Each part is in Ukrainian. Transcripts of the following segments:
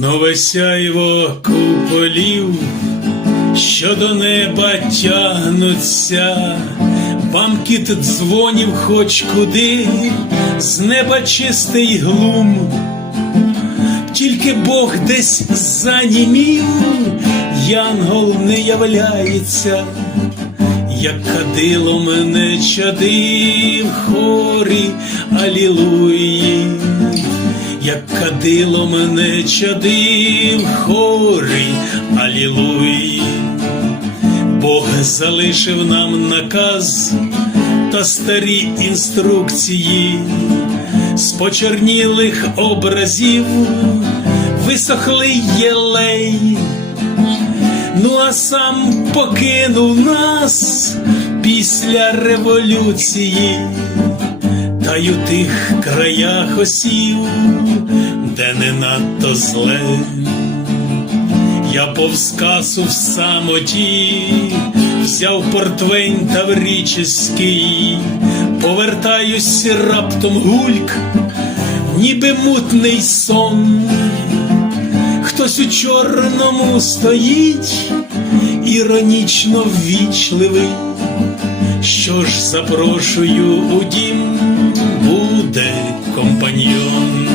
Нове сяйво куполів, що до неба тягнуться, Бамкіт дзвонів хоч куди, з неба чистий глум, тільки Бог десь занімів, янгол не являється, як кадило мене чадив хорі, алілуї, як кадило мене чадив хорі, алілуї. Бог залишив нам наказ та старі інструкції з почернілих образів висохлий єлей. Ну а сам покинув нас після революції, та у тих краях осів, де не надто зле. Я повз касу в самоті, взяв портвень тавріческий, повертаюсь раптом гульк, ніби мутний сон. Хтось у чорному стоїть, іронічно ввічливий. Що ж запрошую у дім, компаньйон.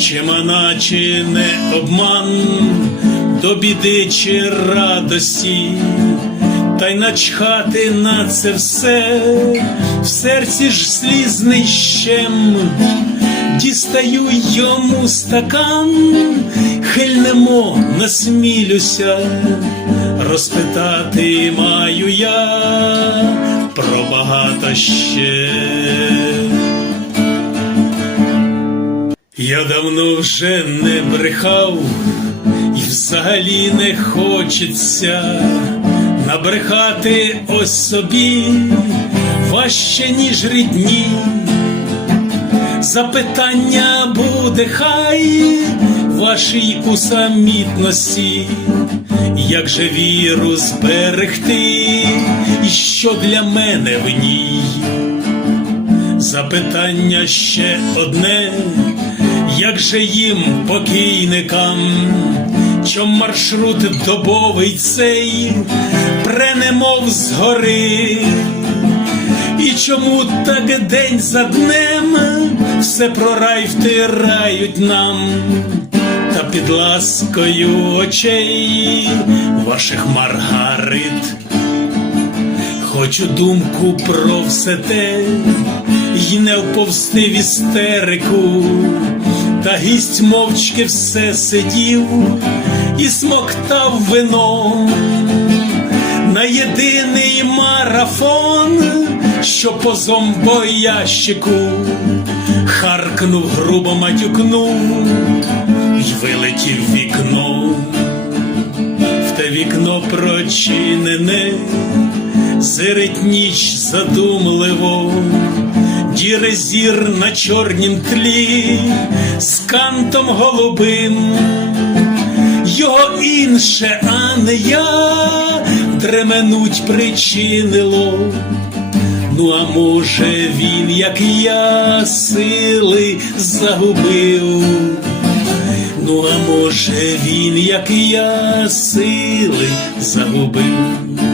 Чи мана, чи не обман, до біди чи радості, та й начхати на це все, в серці ж слізний щем, дістаю йому стакан, хильнемо насмілюся, розпитати маю я про багато ще. Я давно вже не брехав, і взагалі не хочеться набрехати ось собі важче, ніж рідні. Запитання буде хай вашій усамітності, як же віру зберегти, і що для мене в ній. Запитання ще одне, як же їм, покійникам, чом маршрут добовий цей пренемов згори, і чому так день за днем все про рай втирають нам, та під ласкою очей ваших маргарит. Хочу думку про все те, й не вповсти в істерику, та гість мовчки все сидів і смоктав вино. На єдиний марафон, що по зомбоящику харкнув, грубо матюкнув й вилетів вікно, в те вікно прочинене зирить ніч задумливо, діре зір на чорнім тлі, з кантом голубим, його інше, а не я, дременуть причинило. Ну, а може він, як я, сили загубив. Ну, а може він, як я, сили загубив.